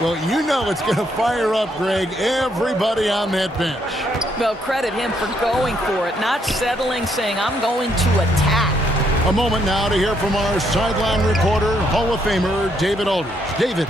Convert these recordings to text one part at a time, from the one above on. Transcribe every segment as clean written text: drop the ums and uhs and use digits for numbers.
Well, you know it's going to fire up, Greg, everybody on that bench. Well, credit him for going for it, not settling, saying, I'm going to attack. A moment now to hear from our sideline reporter, Hall of Famer David Aldridge. David.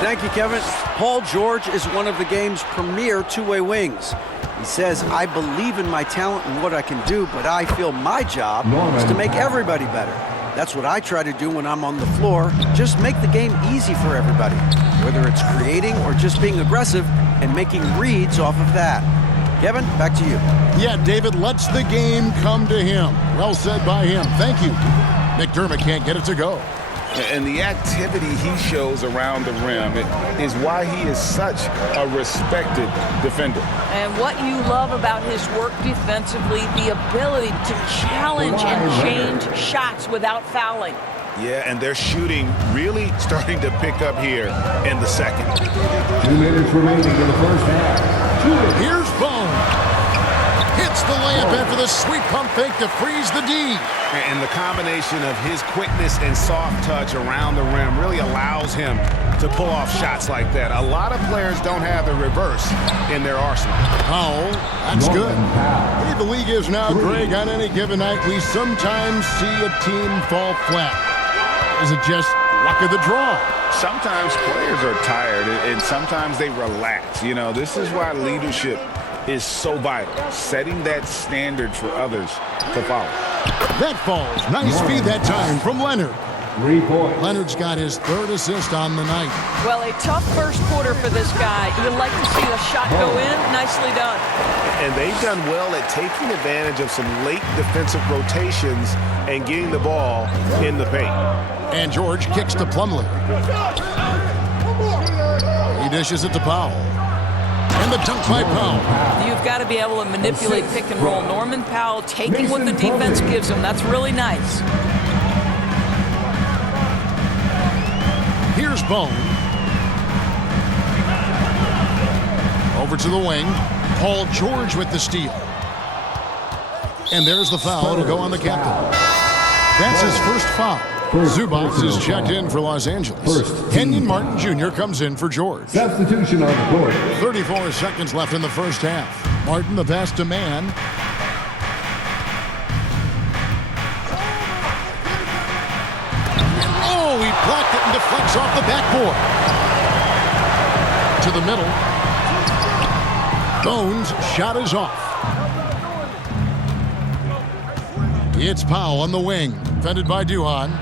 Thank you, Kevin. Paul George is one of the game's premier two-way wings. He says, I believe in my talent and what I can do, but I feel my job is to make everybody better. That's what I try to do when I'm on the floor. Just make the game easy for everybody, whether it's creating or just being aggressive and making reads off of that. Kevin, back to you. Yeah, David lets the game come to him. Well said by him. Thank you. McDermott can't get it to go. And the activity he shows around the rim is why he is such a respected defender. And what you love about his work defensively, the ability to challenge and change shots without fouling. Yeah, and their shooting really starting to pick up here in the second. 2 minutes remaining in the first half. Here's Bone. Hits the layup after the sweet pump fake to freeze the D. And the combination of his quickness and soft touch around the rim really allows him to pull off shots like that. A lot of players don't have the reverse in their arsenal. Oh, that's good. The way the league is now, Greg, on any given night, we sometimes see a team fall flat. Is it just luck of the draw? Sometimes players are tired, and sometimes they relax. You know, this is why leadership is so vital, setting that standard for others to follow. That falls. Nice feed that time from Leonard. 3 points. Leonard's got his third assist on the night. Well, a tough first quarter for this guy. You'd like to see the shot go in. Nicely done. And they've done well at taking advantage of some late defensive rotations and getting the ball in the paint. And George kicks to Plumlee. He dishes it to Powell. And the dunk by Powell. You've got to be able to manipulate pick and roll. Norman Powell taking what the defense gives him. That's really nice. Here's Bone. Over to the wing. Paul George with the steal. And there's the foul. It'll go on the captain. That's his first foul. Zubac is checked in for Los Angeles. Kenyon Martin Jr. comes in for George. Substitution on the court. 34 seconds left in the first half. Martin, the pass to man. Oh, he blocked it and deflects off the backboard. To the middle. Bones' shot is off. It's Powell on the wing. Defended by Duhan.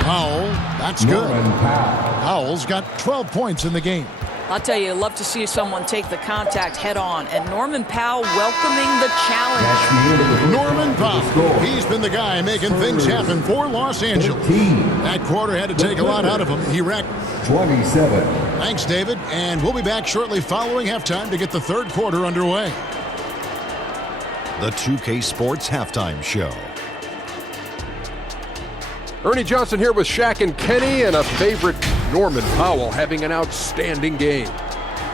Powell, that's good. Powell's got 12 points in the game. I'll tell you, I'd love to see someone take the contact head on. And Norman Powell welcoming the challenge. Norman Powell, he's been the guy making things happen for Los Angeles. That quarter had to take a lot out of him. He wrecked 27. Thanks, David. And we'll be back shortly following halftime to get the third quarter underway. The 2K Sports Halftime Show. Ernie Johnson here with Shaq and Kenny, and a favorite, Norman Powell, having an outstanding game.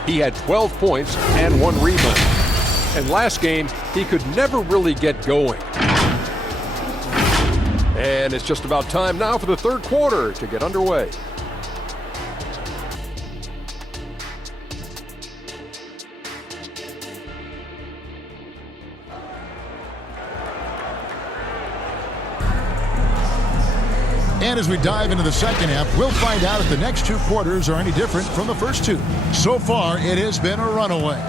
He had 12 points and 1 rebound. And last game, he could never really get going. And it's just about time now for the third quarter to get underway. And as we dive into the second half, we'll find out if the next 2 quarters are any different from the first 2. So far, it has been a runaway.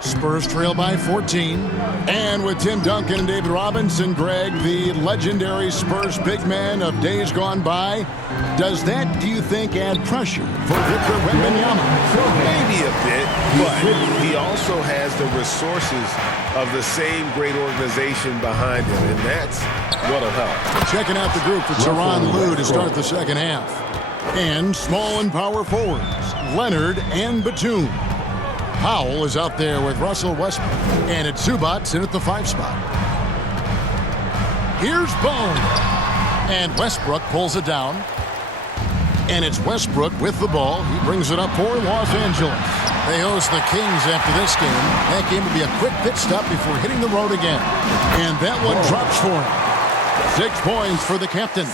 Spurs trail by 14. And with Tim Duncan and David Robinson, Greg, the legendary Spurs big man of days gone by, does that, do you think, add pressure for Victor Wembanyama? Maybe a bit, but he also has the resources of the same great organization behind him, and that's what'll help. Checking out the group for Tyronn Lue to start the second half. And small and power forwards, Leonard and Batum. Powell is out there with Russell Westbrook. And it's Zubac in at the 5 spot. Here's Bone. And Westbrook pulls it down. And it's Westbrook with the ball. He brings it up for Los Angeles. They host the Kings after this game. That game will be a quick pit stop before hitting the road again. And that one drops for him. 6 points for the captain.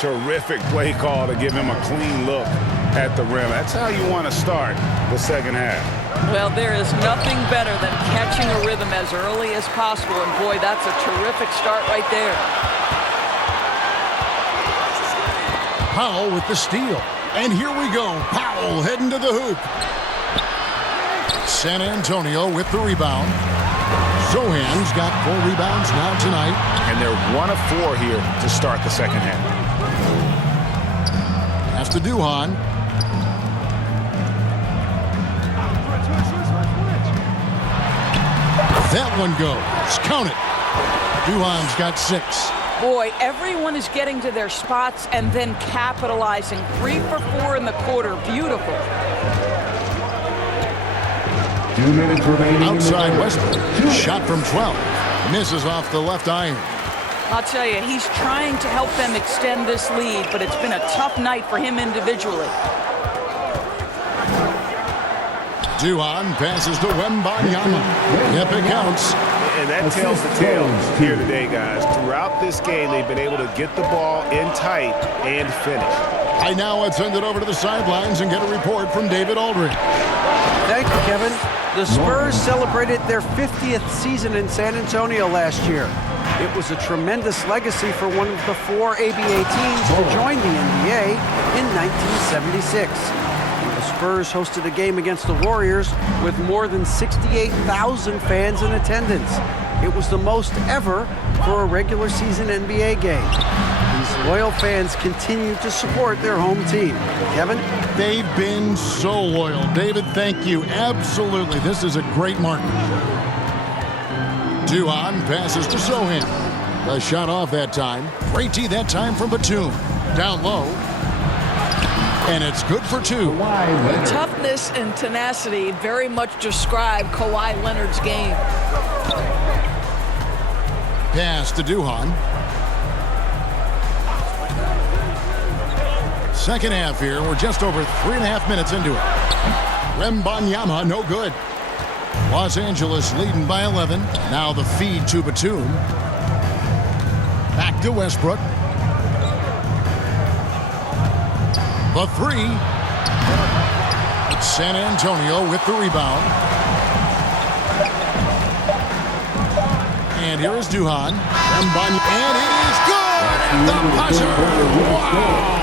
Terrific play call to give him a clean look at the rim. That's how you want to start the second half. Well, there is nothing better than catching a rhythm as early as possible, and boy, that's a terrific start right there. Powell with the steal. And here we go. Powell heading to the hoop. San Antonio with the rebound. Sohan's got 4 rebounds now tonight. And they're 1 of 4 here to start the second half. Pass to Duhan. That one goes. Count it. Duhan's got 6. Boy, everyone is getting to their spots and then capitalizing. 3 for 4 in the quarter. Beautiful. 2 minutes remaining. Outside Westbrook. Shot from 12. Misses off the left iron. I'll tell you, he's trying to help them extend this lead, but it's been a tough night for him individually. Duhan passes to Wembanyama. Yep, it counts. And that tells the tale here today, guys. Throughout this game, they've been able to get the ball in tight and finish. I now would send it over to the sidelines and get a report from David Aldridge. Thank you, Kevin. The Spurs celebrated their 50th season in San Antonio last year. It was a tremendous legacy for one of the 4 ABA teams to join the NBA in 1976. The Spurs hosted a game against the Warriors with more than 68,000 fans in attendance. It was the most ever for a regular season NBA game. These loyal fans continue to support their home team. Kevin? They've been so loyal. David, thank you. Absolutely. This is a great marker. Duhan passes to Sohan. A shot off that time. Great tee that time from Batum. Down low. And it's good for 2. Toughness and tenacity very much describe Kawhi Leonard's game. Pass to Duhan. Second half here. We're just over 3.5 minutes into it. Wembanyama, no good. Los Angeles leading by 11. Now the feed to Batum. Back to Westbrook. The 3. San Antonio with the rebound. And here is Duhan. And it is good! The buzzer! Wow!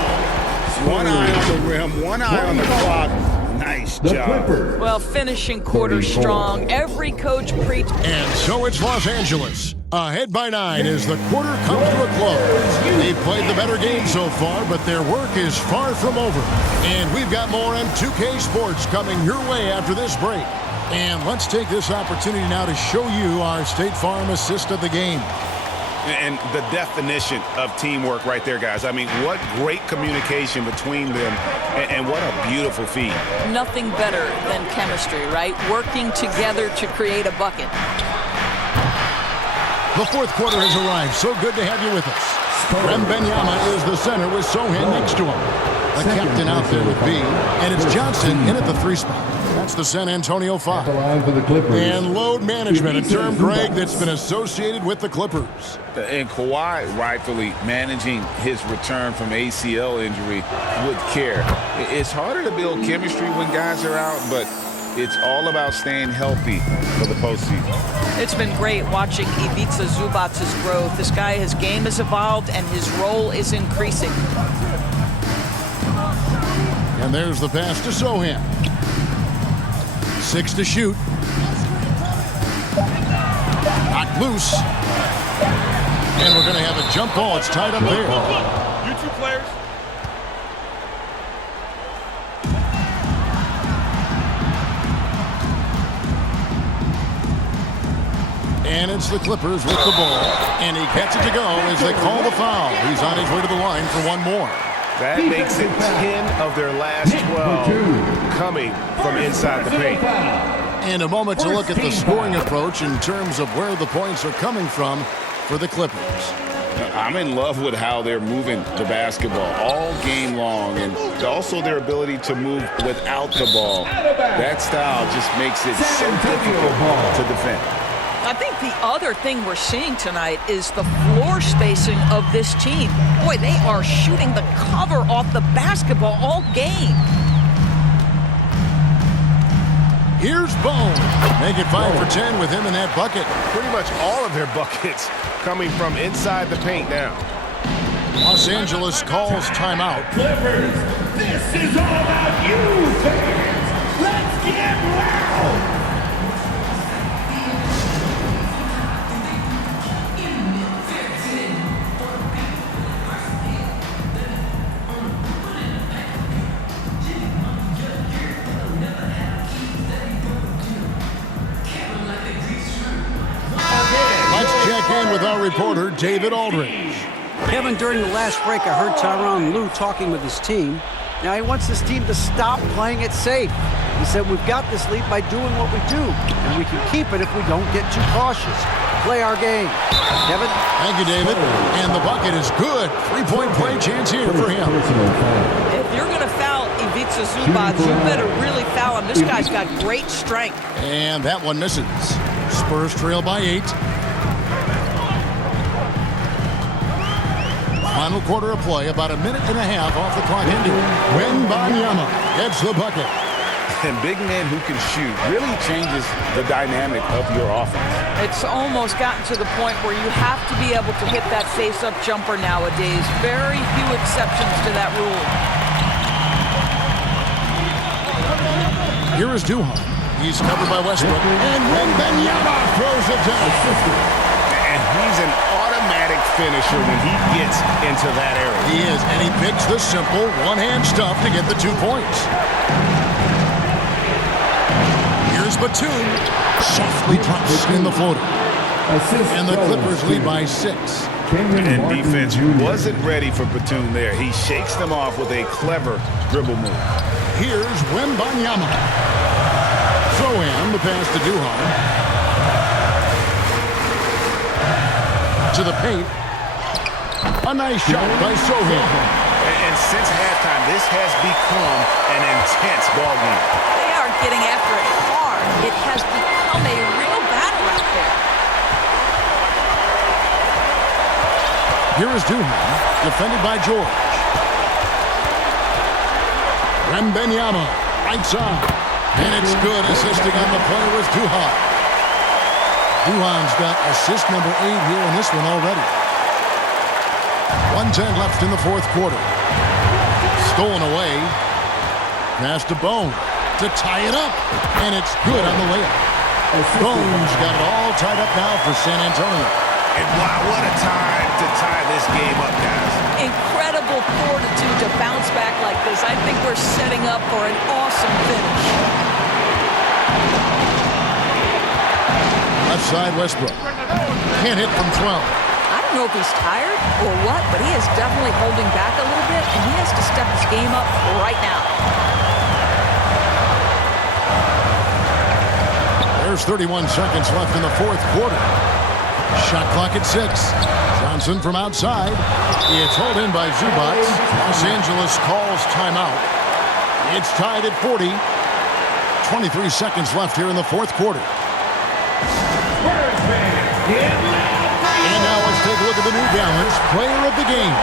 1 eye on the rim, 1 eye on the clock. Nice job. Well, finishing quarter strong. Every coach preached. And so it's Los Angeles. Ahead by 9 as the quarter comes to a close. They've played the better game so far, but their work is far from over. And we've got more on 2K Sports coming your way after this break. And let's take this opportunity now to show you our State Farm assist of the game. And the definition of teamwork right there, guys. I mean, what great communication between them, and what a beautiful feed. Nothing better than chemistry, right? Working together to create a bucket. The fourth quarter has arrived. So good to have you with us. Wembanyama is the center with Sohan next to him. The captain out there with B. And it's Johnson in at the 3 spot. That's the San Antonio 5. And load management, a term, Greg, that's been associated with the Clippers. And Kawhi rightfully managing his return from ACL injury with care. It's harder to build chemistry when guys are out, but it's all about staying healthy for the postseason. It's been great watching Ivica Zubac's growth. This guy, his game has evolved and his role is increasing. And there's the pass to Sohan. 6 to shoot. Knocked loose. And we're going to have a jump ball. It's tied up there. You 2 players. And it's the Clippers with the ball. And he gets it to go as they call the foul. He's on his way to the line for 1 more. That makes it 10 of their last 12 coming from inside the paint. And a moment to look at the scoring approach in terms of where the points are coming from for the Clippers. I'm in love with how they're moving the basketball all game long, and also their ability to move without the ball. That style just makes it so difficult to defend. I think the other thing we're seeing tonight is the floor spacing of this team. Boy, they are shooting the cover off the basketball all game. Make it 5 for 10 with him in that bucket. Pretty much all of their buckets coming from inside the paint now. Los Angeles calls timeout. Clippers, this is all about you, fans. Let's get loud. Let's check in with our reporter, David Aldridge. Kevin, during the last break, I heard Tyronn Lue talking with his team. Now he wants his team to stop playing it safe. He said, we've got this lead by doing what we do, and we can keep it if we don't get too cautious. Play our game. Kevin? Thank you, David. And the bucket is good. 3-point play chance here for him. If you're going to foul Ivica Zubac, you better really foul him. This guy's got great strength. And that one misses. Spurs trail by 8. Final quarter of play, about a minute and a half off the clock ending. Wembanyama gets the bucket. And big men who can shoot really changes the dynamic of your offense. It's almost gotten to the point where you have to be able to hit that face-up jumper nowadays. Very few exceptions to that rule. Here is Duhan. He's covered by Westbrook. And Wembanyama throws it down. And he's an automatic finisher when he gets into that area. He is, and he picks the simple one-hand stuff to get the 2 points. Here's Batum. Softly drops in the floater. And the Clippers lead by 6. And defense wasn't ready for Batum there. He shakes them off with a clever dribble move. Here's Wembanyama. Throw-in, the pass to Duhan. To the paint. A nice shot by Sohan. And since halftime, this has become an intense ball game. They are getting after it hard. It has become a real battle out there. Here is Duhan, defended by George. Wembanyama, right side. And it's good. Assisting on the play was Duhan. Duhan's got assist number 8 here in this one already. 1:10 left in the fourth quarter. Stolen away. Pass to Bone to tie it up. And it's good on the layup. Bone's got it all tied up now for San Antonio. And wow, what a time to tie this game up, guys. Incredible fortitude to bounce back like this. I think we're setting up for an awesome finish. Left side, Westbrook. Can't hit from 12. I don't know if he's tired or what, but he is definitely holding back a little bit, and he has to step his game up right now. There's 31 seconds left in the fourth quarter. Shot clock at 6. Johnson from outside. It's hauled in by Zubac. Los Angeles calls timeout. It's tied at 40. 23 seconds left here in the fourth quarter. And now let's take a look at the New Balance player of the game,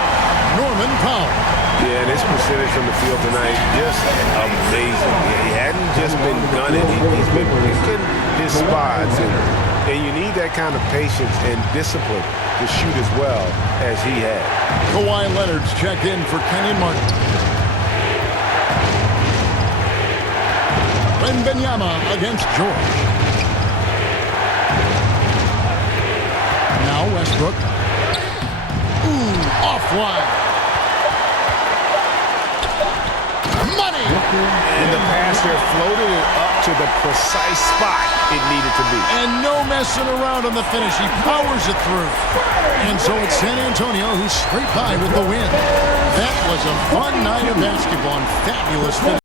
Norman Powell. Yeah, and his percentage from the field tonight, just amazing. He hadn't just been gunning. He's been picking his spots. And you need that kind of patience and discipline to shoot as well as he had. Kawhi Leonard's checked in for Kenyon Martin. Wembanyama against George. Now Westbrook. Ooh, offline. Money! And the pass there floated it up to the precise spot it needed to be. And no messing around on the finish. He powers it through. And so it's San Antonio who's straight by with the win. That was a fun night of basketball and fabulous finish.